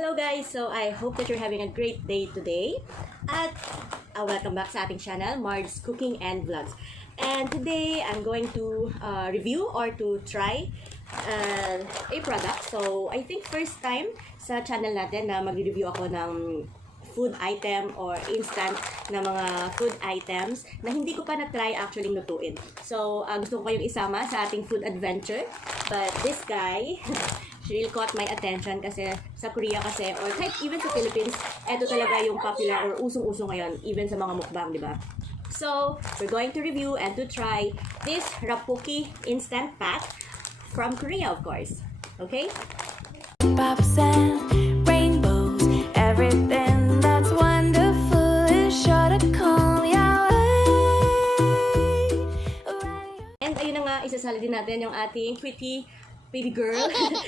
Hello guys! So I hope that you're having a great day today. At welcome back sa ating channel, Mard's Cooking and Vlogs. And today, I'm going to review or to try a product. So I think first time sa channel natin na mag-review ako ng food item or instant na mga food items na hindi ko pa na-try actually lutuin. So gusto ko kayong isama sa ating food adventure. But this guy really caught my attention kasi sa Korea kasi or kahit even sa Philippines, eto talaga yung popular or usong-uso ngayon even sa mga mukbang, di ba? So, we're going to review and to try this Tteokbokki instant pack from Korea, of course. Okay? Pops and rainbows, everything that's wonderful is sure to come your way. And ayun na nga, isasali din natin yung ating pretty baby girl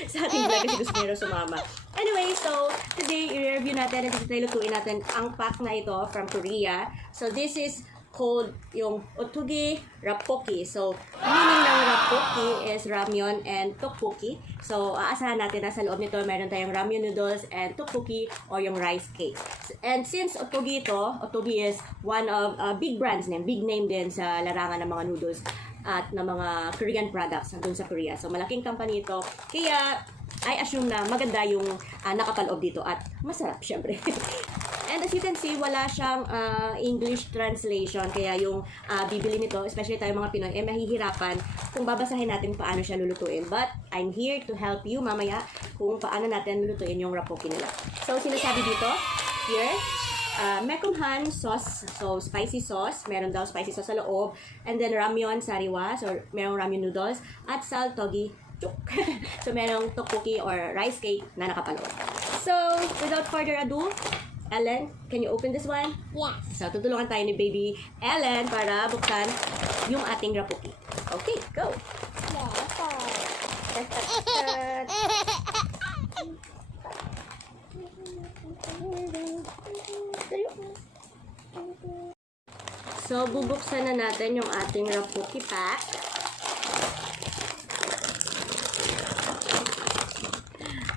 sa ating vlog kasi gusto niya sumama. Anyway, so today, i-review natin at lutuin natin ang pack na ito from Korea. So this is called yung Untitled Chapter. So meaning ng Tteokbokki is ramyeon and tteokbokki. So aasahan natin na sa loob nito meron tayong ramyeon noodles and tteokbokki or yung rice cake. And since Untitled is one of big brands din, big name din sa larangan ng mga noodles at ng mga Korean products doon sa Korea. So malaking company ito. Kaya I assume na maganda yung nakapaloob dito at masarap syempre. And as you can see, wala siyang English translation. Kaya yung bibili nito, especially tayo mga Pinoy, mahihirapan kung babasahin natin paano siya lulutuin. But I'm here to help you mamaya kung paano natin lulutuin yung tteokbokki nila. So sinasabi dito, here, mekumhan sauce, so spicy sauce, meron daw spicy sauce sa loob, and then ramyeon sariwa, so merong ramyeon noodles, at saltogi chuk. So merong tteokbokki or rice cake na nakapaloob. So without further ado, Ellen, can you open this one? Yes. So tutulungan tayo ni baby Ellen para buksan yung ating tteokbokki. Okay, go! So, bubuksan na natin yung ating tteokbokki pack.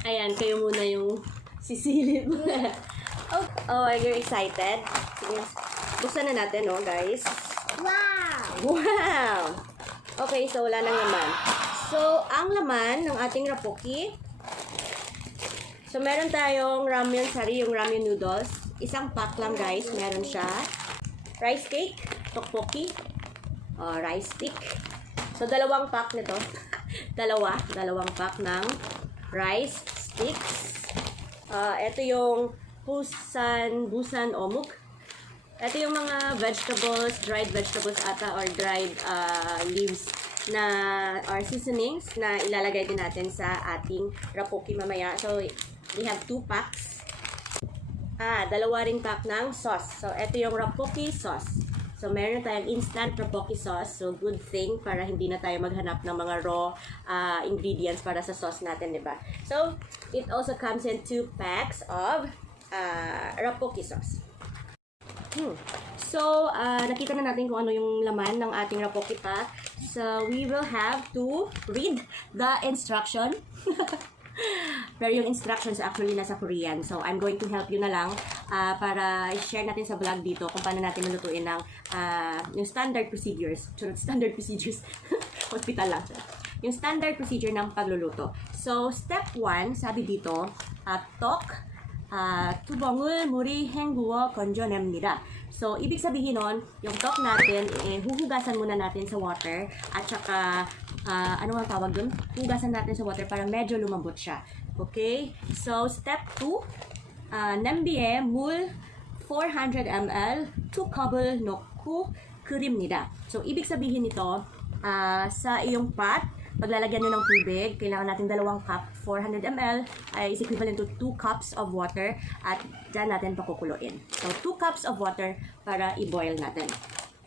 Ayan, kayo muna yung sisilip. Oh, you're excited? Sige, buksan na natin, oh, guys. Wow! Wow! Okay, so wala nang laman. So, ang laman ng ating tteokbokki, so meron tayong ramyeon sari, yung ramyeon noodles. Isang pack lang, guys, meron siya. Rice cake, tteokbokki, rice stick. So, dalawang pack nito. Dalawang pack ng rice sticks. Ito yung busan omuk. Ito yung mga vegetables, dried vegetables ata or dried leaves na or seasonings na ilalagay din natin sa ating tteokbokki mamaya. So, we have 2 packs. Dalawa ring pack ng sauce. So, ito yung tteokbokki sauce. So, meron tayong instant tteokbokki sauce. So, good thing para hindi na tayo maghanap ng mga raw ingredients para sa sauce natin, diba? So, it also comes in 2 packs of tteokbokki sauce. So, nakita na natin kung ano yung laman ng ating tteokbokki pack. So, we will have to read the instruction. Pero yung instructions actually nasa Korean. So, I'm going to help you na lang para share natin sa vlog dito kung paano natin lulutuin ng yung standard procedures. Standard procedures. Hospital lang siya. Yung standard procedure ng pagluluto. So, step 1, sabi dito, tuborng을 물이 헹구어 건져냅니다. So, ibig sabihin nun, yung tok natin, huhugasan muna natin sa water at saka, ano ang tawag dun? Hugasan natin sa water para medyo lumambot siya. Okay? So, step 2, 냄비에 물 400 ml 2컵을 넣고 끓입니다. So, ibig sabihin nito, sa iyong pot, paglalagyan nyo ng tubig, kailangan natin 2 cup, 400 ml is equivalent to 2 cups of water at dyan natin pakukuluin. So, 2 cups of water para i-boil natin.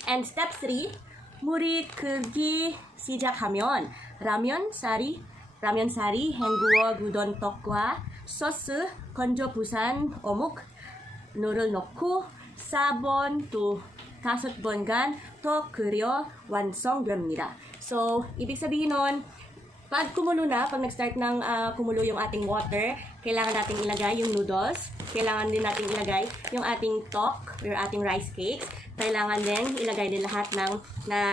And step 3, 물이 끓기 시작하면 라면 사리 헹구어 두던 떡과 소스 건져 부산 어묵 물을 넣고 4번 to 5번간 더 끓여 완성됩니다. So, ibig sabihin nun, Pag kumulo na, pag nag-start ng kumulo yung ating water, kailangan nating ilagay yung noodles. Kailangan din nating ilagay yung ating tok, or ating rice cakes. Kailangan din ilagay din lahat ng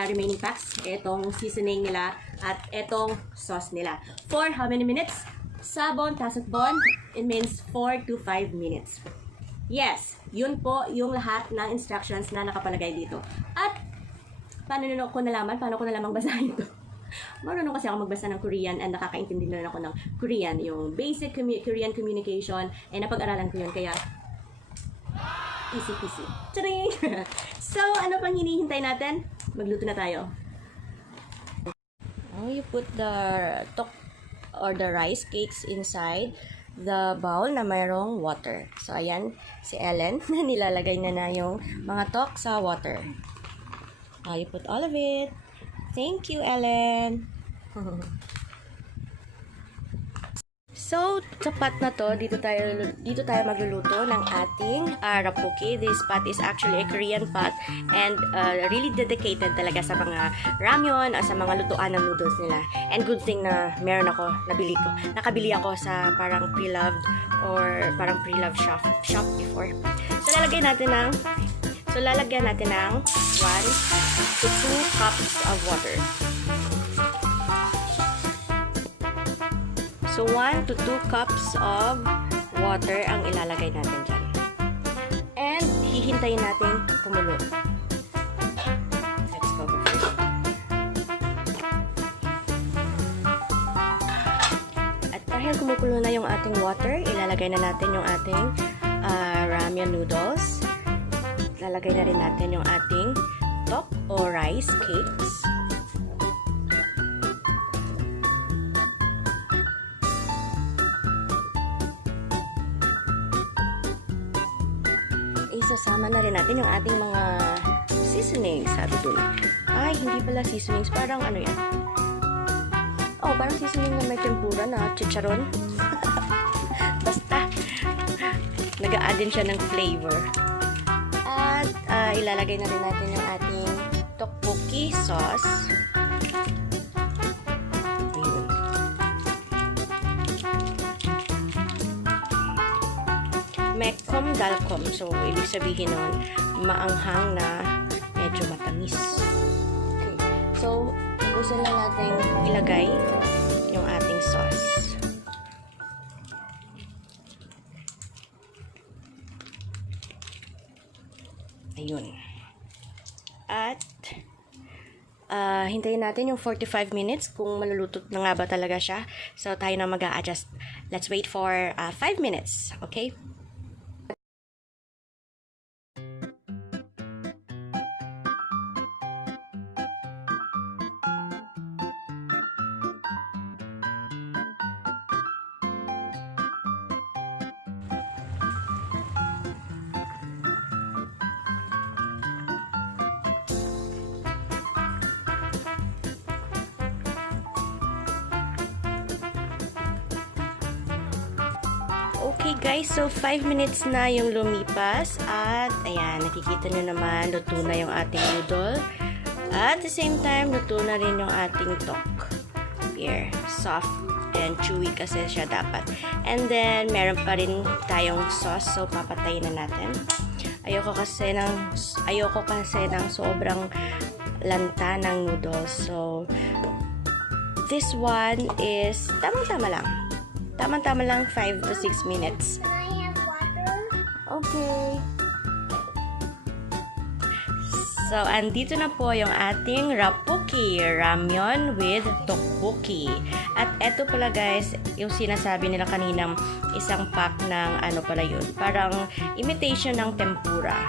remaining packs. Itong seasoning nila at itong sauce nila. For how many minutes? Sabon, tasat bon, it means 4 to 5 minutes. Yes, yun po yung lahat ng instructions na nakapalagay dito. At paano ko nalamang basahin ito? Marunong kasi ako magbasa ng Korean and nakakaintindi na rin ako ng Korean. Yung basic Korean communication, napag-aralan ko yun. Kaya, easy-peasy. Charing! So, ano pang hinihintay natin? Magluto na tayo. You put the tok or the rice cakes inside the bowl na mayroong water. So, ayan, si Ellen, nilalagay na yung mga tok sa water. You put all of it. Thank you, Ellen. So, sa pot na to, dito tayo magluluto ng ating tteokbokki. This pot is actually a Korean pot and really dedicated talaga sa mga ramyeon o sa mga lutuan ng noodles nila. And good thing na meron ako, nakabili ako sa parang pre-loved or parang pre-loved shop before. So, lalagyan natin ng 1 to 2 cups of water. So, 1 to 2 cups of water ang ilalagay natin dyan. And, hihintayin natin kumulo. Let's go first. At dahil kumukulo na yung ating water, ilalagay na natin yung ating ramyeon noodles. Lalagay na rin natin yung ating tok o rice cakes. Isasama na rin natin yung ating mga seasonings, sabi dun. Ay, hindi pala seasonings. Parang ano yan? Oh, parang seasoning na may tempura na chicharon. Basta, nag-a-add din siya ng flavor. At ilalagay na rin natin yung ating tteokbokki sauce. Ayun. Mekom dalkom. So, ibig sabihin nun, maanghang na medyo matamis. Okay. So, ubusin lang natin ilagay yung ating sauce. Ayun. At, hintayin natin yung 45 minutes kung maluluto na nga ba talaga siya. So, tayo na mag-a-adjust. Let's wait for 5 minutes. Okay? Okay guys, so 5 minutes na yung lumipas at ayan, nakikita nyo naman, luto na yung ating noodle. At the same time, luto na rin yung ating tok. Here, soft and chewy kasi siya dapat. And then, meron pa rin tayong sauce, so papatayin na natin. Ayoko kasi ng sobrang lanta ng noodles. So, this one is tamang-tama lang. Tama-tama lang 5 to 6 minutes. Can I have water? Okay. So, andito na po yung ating tteokbokki, ramyeon with tteokbokki. At eto pala guys, yung sinasabi nila kaninang isang pack ng ano pala yun, parang imitation ng tempura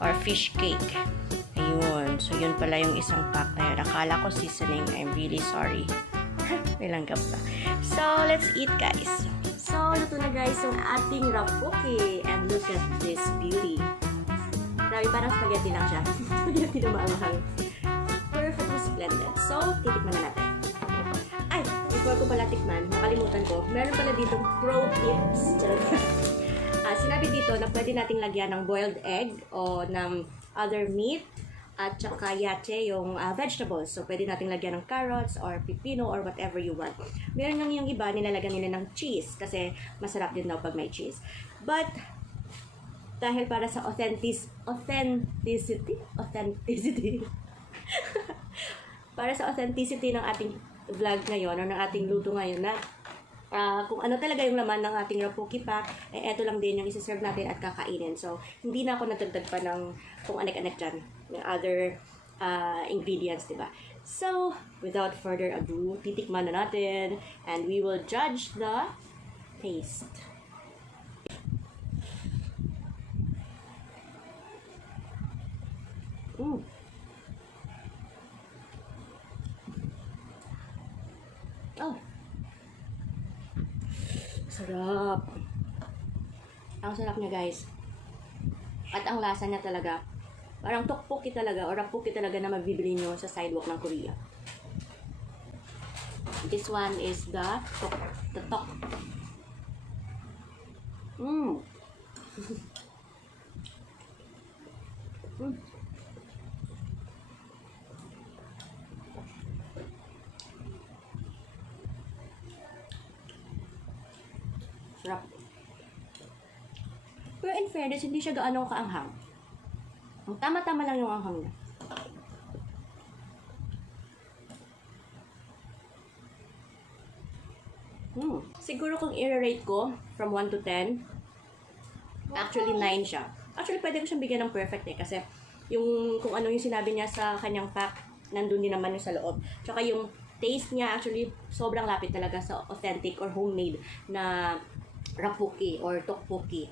or fish cake. Ayun. So, yun pala yung isang pack na yun. Akala ko seasoning. I'm really sorry. May langgam pa. So, let's eat guys. So, luto na guys yung ating tteokbokki. And look at this beauty. Grabe, parang spaghetti lang siya. Spaghetti na maanghang. Perfectly splendid. So, titikman na natin. Ay, before ko pala tikman, nakalimutan ko, meron pala dito pro tips. Sinabi dito na pwede nating lagyan ng boiled egg o ng other meat at saka yache, yung vegetables. So, pwede nating lagyan ng carrots or pipino or whatever you want. Meron lang yung iba, nilalagyan nila ng cheese kasi masarap din daw pag may cheese. But, dahil para sa authenticity, para sa authenticity ng ating vlog ngayon or ng ating luto ngayon na kung ano talaga yung laman ng ating rapoki pack, eto lang din yung isi-serve natin at kakainin. So, hindi na ako nagdagdag pa ng kung anek-anek dyan, yung other ingredients, diba? So, without further ado, titikman na natin and we will judge the taste. Oh. Sarap. Ang sarap niya, guys. At ang lasa niya talaga, parang tteokbokki talaga or rapoki talaga na mabibili nyo sa sidewalk ng Korea. This one is the tok. Sarap. Pero in fairness, hindi siya gaano kaanghang. Ang tama-tama lang yung anghang niya. Siguro kung i-rate ko from 1 to 10, actually 9 siya. Actually, pwede ko siyang bigyan ng perfect kasi yung kung ano yung sinabi niya sa kanyang pack, nandun din naman yung sa loob. Tsaka yung taste niya, actually, sobrang lapit talaga sa authentic or homemade na rapoki or tteokbokki.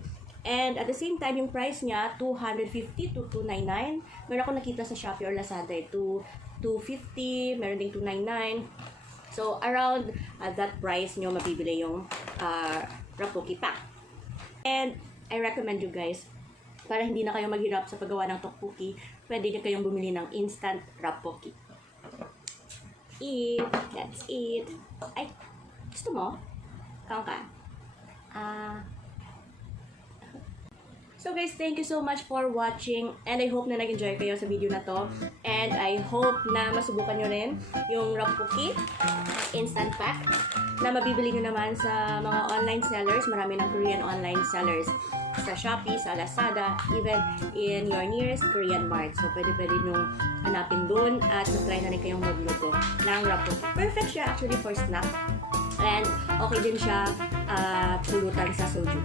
And at the same time, yung price niya, 250 to 299. Meron ako nakita sa Shopee or Lazada, 250, meron ding 299. So, around that price nyo mabibili yung rapoki pack. And I recommend you guys, para hindi na kayo maghirap sa paggawa ng tteokbokki, pwede nyo kayong bumili ng instant rapoki. Eat! Let's eat! Ay! Gusto mo? Kaon ka? So guys, thank you so much for watching and I hope na nag-enjoy kayo sa video na to. And I hope na masubukan nyo rin yung rapoki instant pack na mabibili nyo naman sa mga online sellers. Marami ng Korean online sellers sa Shopee, sa Lazada, even in your nearest Korean mart. So pwede nyo hanapin dun at try na rin kayong magluto ng rapoki. Perfect siya actually for snack. And okay din siya pulutan sa soju.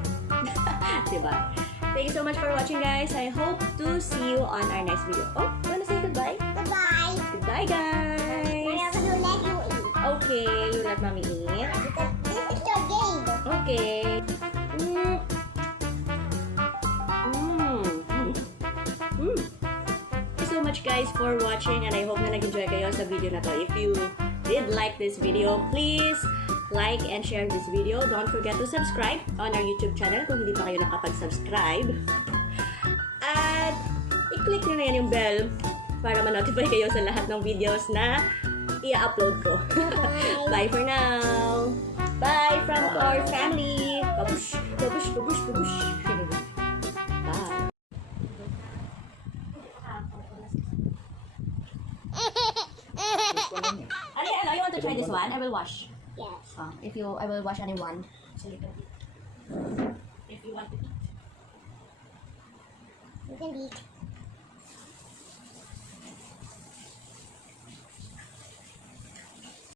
Diba? Thank you so much for watching, guys. I hope to see you on our next video. Oh, wanna say goodbye? Goodbye. Goodbye, guys. I'm gonna let you eat. Okay, you let mommy eat. This is your game. Okay. Thank you so much, guys, for watching, and I hope na nag-enjoy kayo sa video na to. If you did like this video, please like and share this video. Don't forget to subscribe on our YouTube channel kung hindi pa kayo nakapag-subscribe. At i-click nyo na yan yung bell para ma-notify kayo sa lahat ng videos na i-upload ko. Bye for now! Bye from our family! Babush! Babush! Babush! Babush! Bye! Hello, you want to try this one? I will wash. Yes. I will wash only one. So you can eat. If you want to eat. You can eat.